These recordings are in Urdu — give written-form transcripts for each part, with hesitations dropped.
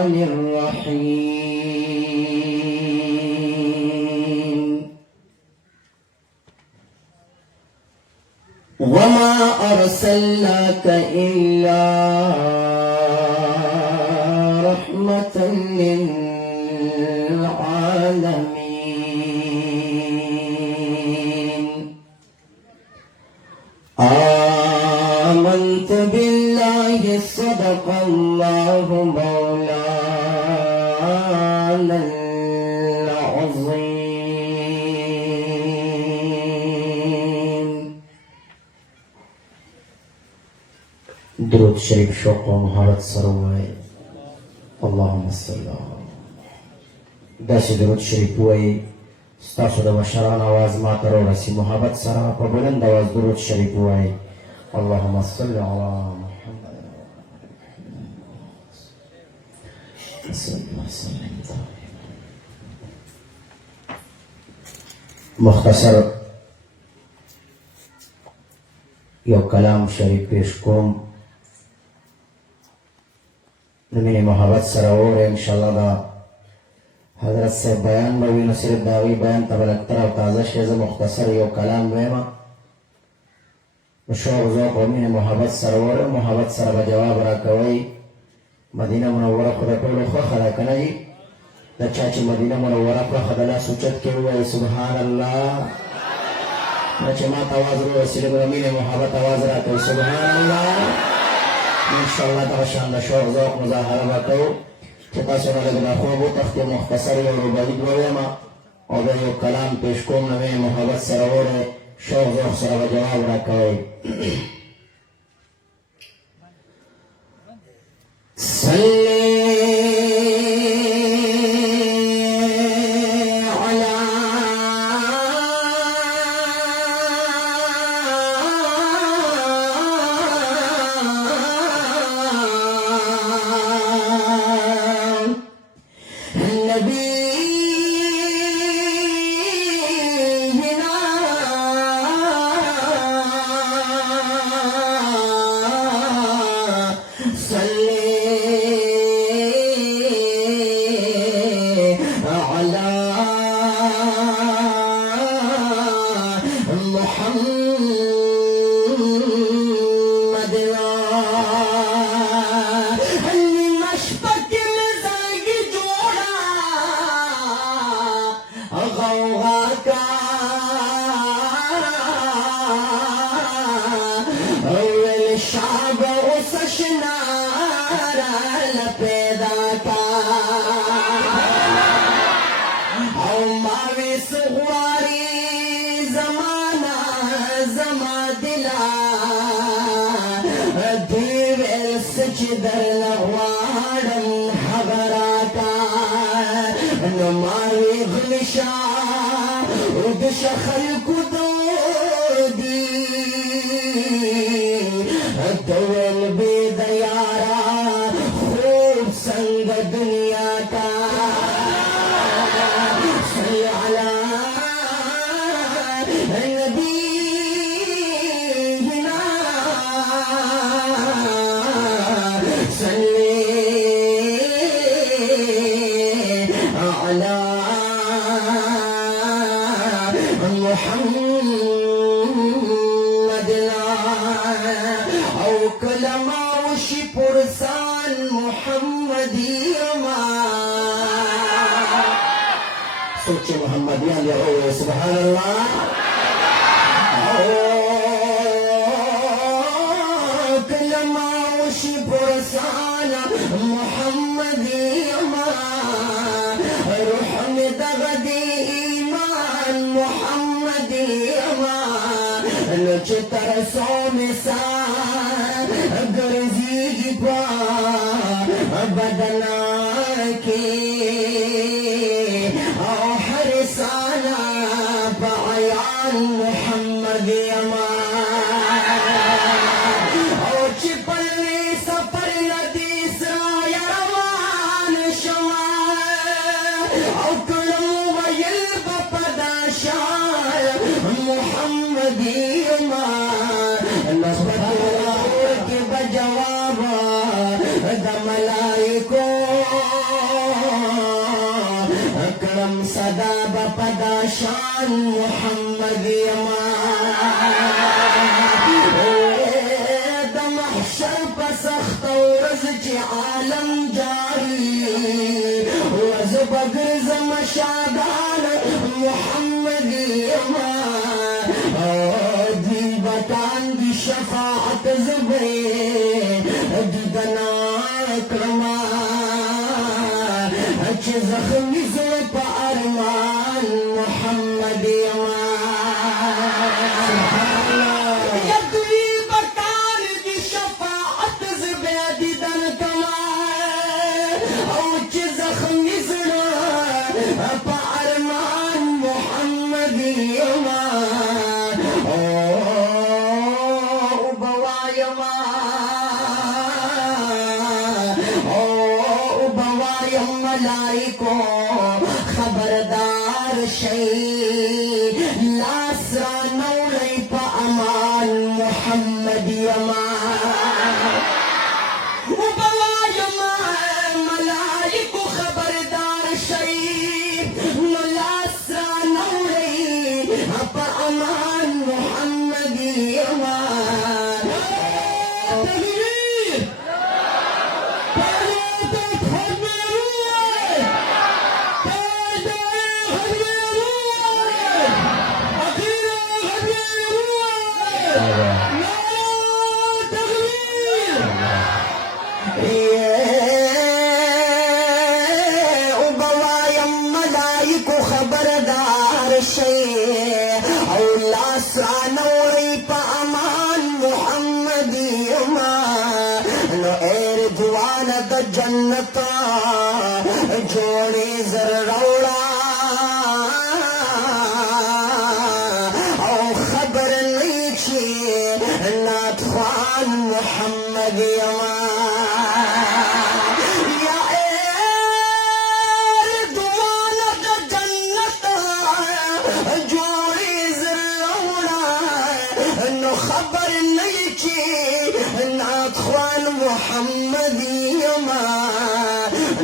الرحمن الرحيم وما أرسلناك إلا رحمة للعالمين آمنت بالله صدق الله مولانا العظيم درود شریف شوق و محبت سروائے اللهم صل داسې درود شریف وایي ستاسو د مشران آواز ما ته راورسي محبت سره په بلند آواز درود شریف وایي اللهم صل على محمد مختصر یو کلام شریف پیش کوم د مینې محبت سره واورئ انشاءالله دا حضرت صاحب بیان به وي نو صرف د هغوی بیان ته به لږتر او تازه شي زه مختصر یو کلام ویمه نو شوق ذوق او مینې محبت سره واورئ محبت سره به جواب راکوئ مدینه منوره خو د ټولو خوښه ده که نه جي د چا چې مدینه منوره خوښه د لاس اوچت کې ووایي سبحان الله نه چې ما ته آواز وروسېږي نو د مینې محبت آواز راکوئ سبحان الله انشاءالله دغه شان د شوق ذوق مظاهره به کوو چې تاسو نه لږ دا خوب وتښتې مختصر یو روبایي وویمه او بیا یو کلام پیش کوم نو مینې محبت سره واورئ شوق ذوق سره به جواب راکوئ سبحان الله كلما وشي برسان محمد يما روح مدغدي إيمان محمد يما نجتر سومسان قرزي با بدناكي محمد يما او چپلی سفر ندی سرايا روان شوا او کلو ویل بپدا شای محمد يما نسبت الله کی بجواب د ملائکو دا بپدا شان محمد یما د محشر په سخت ورځ چې عالم جاری وز بګرځم شادان محمد یما دی بتان دی شفاعت زبې دیدنا کرما چې زخمی زړه په ارمان محمد یما یدوی بکار دی شفاعت زبې دیدن کما او چې زخمی زړه په ارمان محمد یما ملائکو خبردار شئی لاس را نوڑی پا امان محمد یما ملائکو خبردار شئی لاس را نوڑی پا امان محمد یما ملائکو خبردار شئی او لاس رانوڑی پا امان محمد یما نو ایر دوان دا جنتا جوڑی زر روڑا او خبر لیچی نات خوان محمد یما خبر نہیں چی نات خوان محمد یما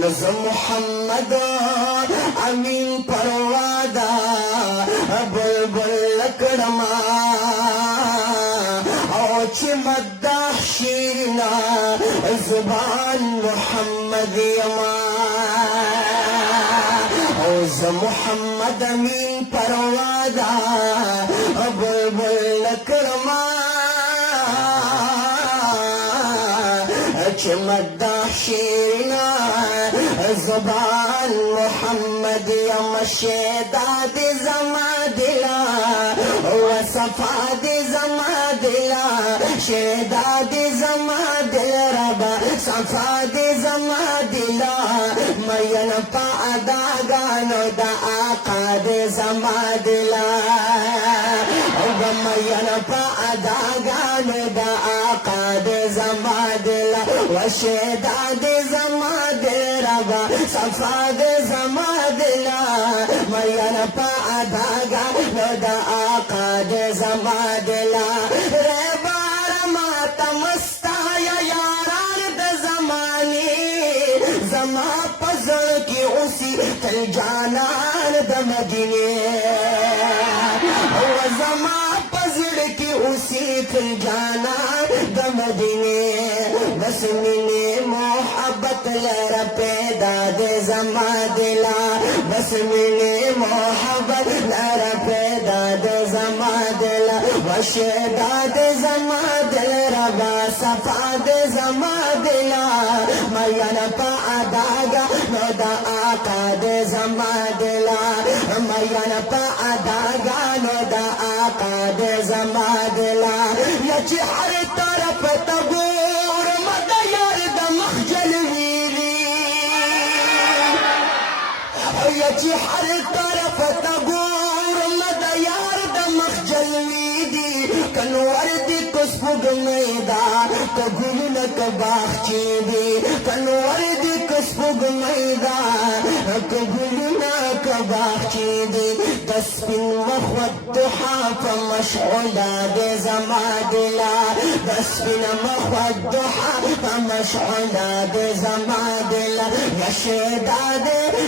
نظم محمد امین پروادا بلبل لکڑما او چی مدح شیرنا زبان محمد یما او ز محمد امین پروادا بلبل لکڑما چه مدح شیرنا زبان محمد یم شیداد زما دلا وصفا دی زما دلا شیداد زما دل ربا صفا دی زما دلا مین پا اداگانو دا آقا دی زما دلا مین پا اداگانو دا آقا دی زما دلا وشیدا دی زما دل ربا صفا دی زما دلا مین پا اداگانو دا آقا دی زما دلا ریبار ماتا مستایا یاران دا زمانی زما پزر کی اسی تل جانان دا مدینے زما پزر کی اسی تل جانان دا مدینے بس منی محبت لر پیدا دے زما دلا بس منی محبت لر پیدا دے زما دلا وشیدا دے زما دل ربا صفا دے زما دلا مین پا اداگا نو دا آقا دے زما دلا مین پا اداگا نو دا آقا دے زما دلا یچی ہر طرف تگور مد یار دا مخجل ویلی یچی ہر طرف تگور مد یار دا مخجل ویلی کنور دی کسبگ میدا کگل نک باخچی دی کنور دی کسبگ میدا کگل نک باخچی دی دسپن مخوت دحا فمشعولا دی زما دلا دسپن مخوت دحا فمشعولا دی زما دلا یشیدا دی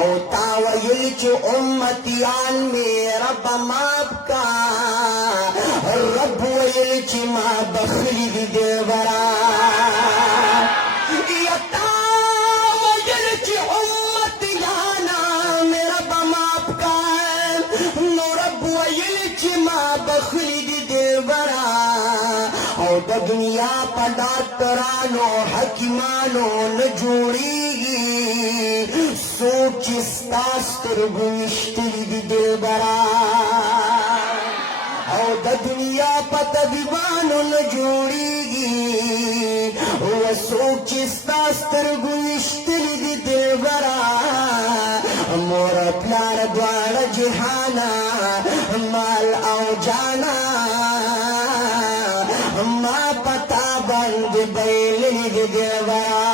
او تاویل چو امتیان میں رب ماب کا رب ویل چی ما بخلی دی دل برا یا تاویل چی امتیانا میں رب ماب کا نو رب ویل چی ما بخلی دی دل برا او د دنیا پا ڈاکٹرانو حکیمانو نجوڑیگی سوچ ستاستر گوشتری دی دل برا او د دنیا پا طبیبانو نجوڑیگی و سوچ ستاستر گوشتری دی دل برا مور پلار دوار جہانا مال او جانا ما پتا بند بیلی دی دل برا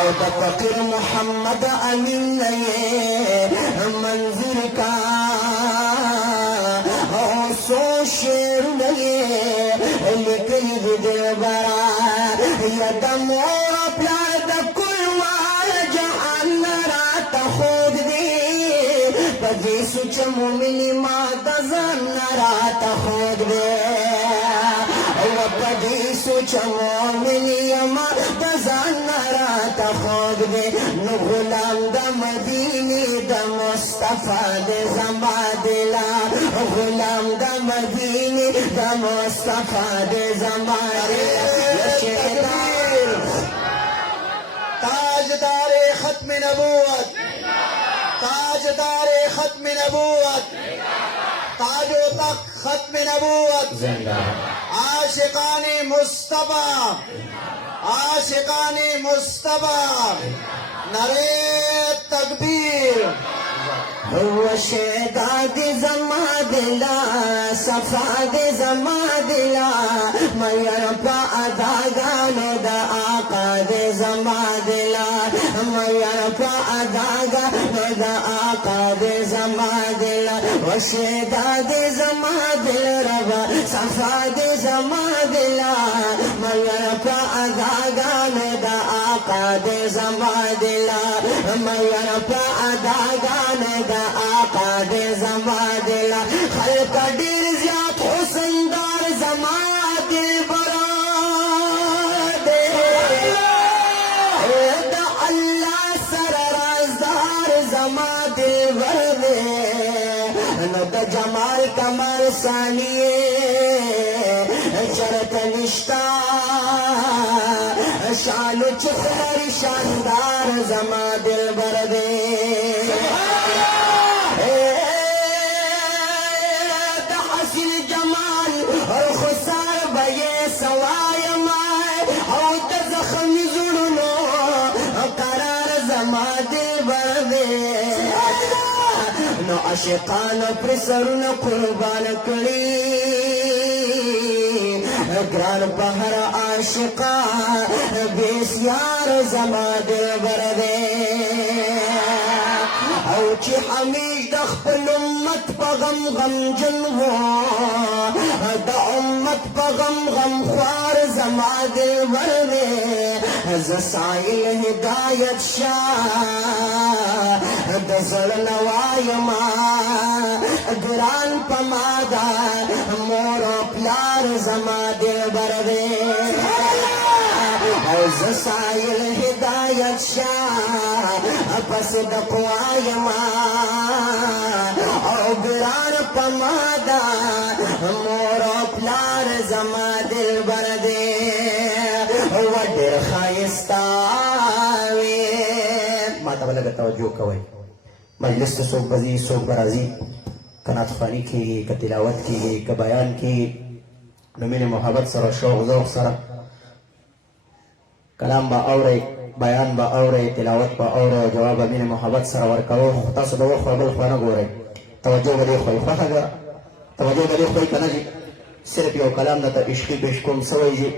او دا فقیر محمد امین نئے منظر کا او سو شیر نئے لکل دی دل برا یدم اور اپلا دا کل وال جہان رات خود دی پدی سوچ مومنی ما دا زن رات خود دی پدی سوچ مومنی ما دا زن رات خود دی نو غلام دا مدینی دا مصطفیٰ دے زما دلا غلام دا مدینی دا مصطفیٰ دے زما دلا تاجدار ختم نبوت تاجدار ختم نبوت تاج و تخت ختم نبوت عاشقان مصطفیٰ عاشقان مصطفیٰ نعرے تکبیر هو شیدا دی زما دلا صفا دی زما دلا میر پا ادا گانو دا آقا دی زما دلا میر پا ادا گانو دا آقا دی زما دلا و شیدا دی زما دل ربا صفا دی زما دلا میر پا ادا گانو دا آقا دی زما دلا میر پا ادا گانو دا آقا دے زما دلا خلق دیر زیاد حسندار زما دل برا دے دا اللہ سر رازدار زما دل بر دے نو دا جمال کمال ثانیے چرت نشتا شانو چخر شاندار زما دل بر دے عاشقان پر سرون قربان کړي ګران بهر عاشقا بسیار زما دل بر دے او چې حمیش د خپل امت په غم غم جن وو د امت په غم غم خوار زما دل بر دے ز سائل هدایت شاه د زړه نوایم ګران پمادا مور او پلار زما دلبر دی او ز سایل هدایت شاه پس د قوایما او ګران پمادا مور او پلار زما دلبر دی و ډېر ښایسته وي ما ته به لږه توجه کوئ مجلس ته څوک به ځي څوک به راځي که نعتخواني کېږي که تلاوت کېږي که بیان کېږي نو مینې محبت سره شوق ذوق سره کلام به اورئ بیان به اورئ تلاوت به اورئ او جواب به مینې محبت سره ورکوئ خو تاسو د وخت بل خوا نه ګورئ توجه به دې خوئ خوښه ده توجه به دې خوئ که نه جي صرف یو کلام درته عشقي پېش کوم څه وایي جي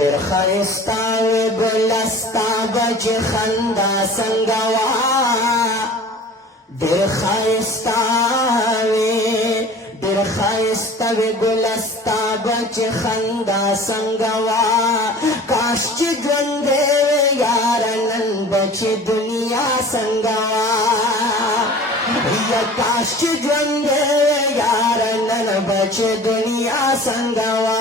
ډېر ښایسته وې ګله ستا به چې خندا څنګه وه ډېر ښایسته وې ډېر ښایسته وې ګله ستا به چې خندا څنګه وه کاش چې ژوندی وې یاره نن به چې دنیا څنګه وه یا کاش چې ژوندی وې یاره نن به چې دنیا څنګه وه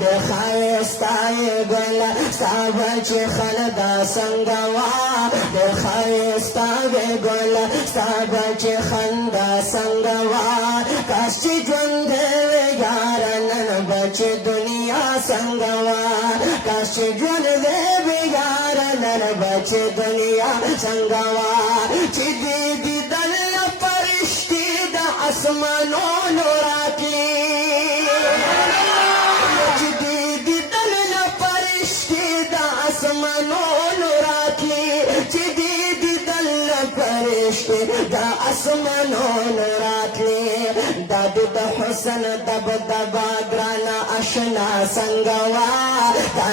ډېر ښایسته یې ګله ستا به چې خندا څنګه وه ډېر ښایسته وې ګله ستا به چې خندا څنګه وه کاش چې ژوندی وې یاره نن به چې دنیا څنګه وه کاش چې ژوندی وې یاره نن به چې دنیا څنګه وه چې دې دیدن فرشتې د اسمانونو راتلې چې دې دیدن فرشتې د اسمانونو راتلې چې دې دیدن فرشتې د اسمانونو راتلې دا د حسن دبدبه ګرانه اشنا څنګه وه دا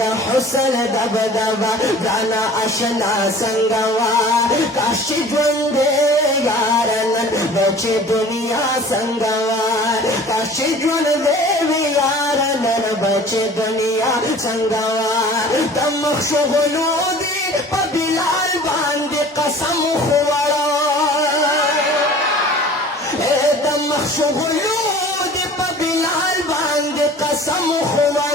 د حسن دبدبه ګرانه اشنا څنګه وه کاش چې ژوندی یاره نن به چې دنیا څنګه وه کاش چې ژوندی وې یاره نن به چې دنیا څنګه وه د مخ شغلو دې په بلال باندې قسم خوړه د مخ شغلو دې په بلال باندې قسم خوړه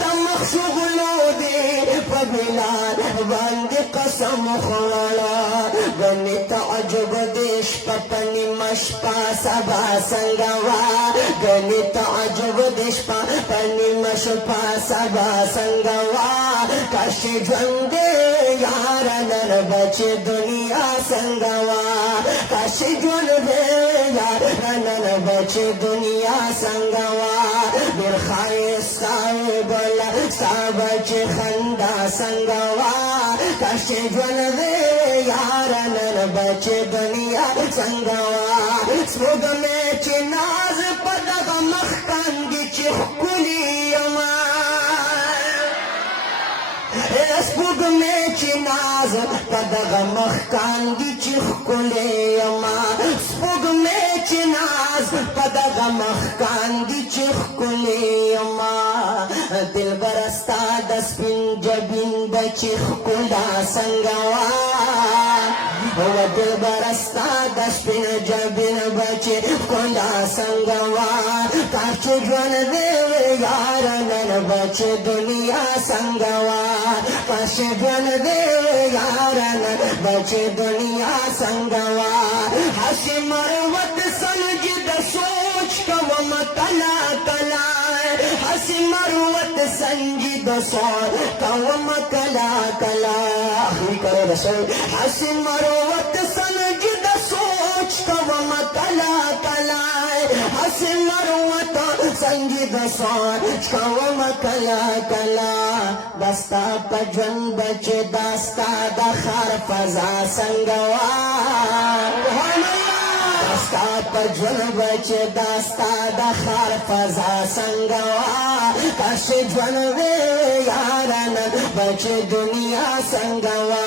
د مخ شغلو دې په بلال باندې قسم خوړه ګنې تعجب دې شپه په نیمه شپه سبا څنګه وه ګنې تعجب دې شپه په نیمه شپه سبا څنګه وه کاش چې ژوندی یاره نن به چې دنیا څنګه وه کاش چې ژوندی یاره نن به چې دنیا څنګه وه ډېر ښایسته وې ګله ستا به چې خندا څنګه وه کاش چې ژوندی یاره نن به چې دنیا څنګه وه سپوږمۍ چې ناز په دغه مخ کاندي چې ښکلې یمه سپوږمۍ چې ناز په دغه مخ کاندي چې ښکلې یمه سپوږمۍ چې ناز په دغه مخ کاندي چې ښکلې یمه دلبره ستا د سپین جبین به چې ښکلا څنګه وه و دلبره ستا د سپین جبین به چې ښکلا څنګه وه کاش چې ژوندی وې یاره نن به چې دنیا څنګه وه کاش چې ژوندی وې یاره نن به چې دنیا څنګه وه هسې مروت سنجد سوچ کوم کله کله هسې مروت سنجد سوچ کوم کله کله آخري کرے رسول هسې مروت سنجد سوچ کوم کله کله هسې مروت سنجد سوچ کوم کله کله دستا په ژوند به چې دا ستا د ښار فضا څنګه وه ستا په ژوند به چې دا ستا د ښار فضا څنګه وه کاش چې ژوند وې یاره نن به چې دنیا څنګه وه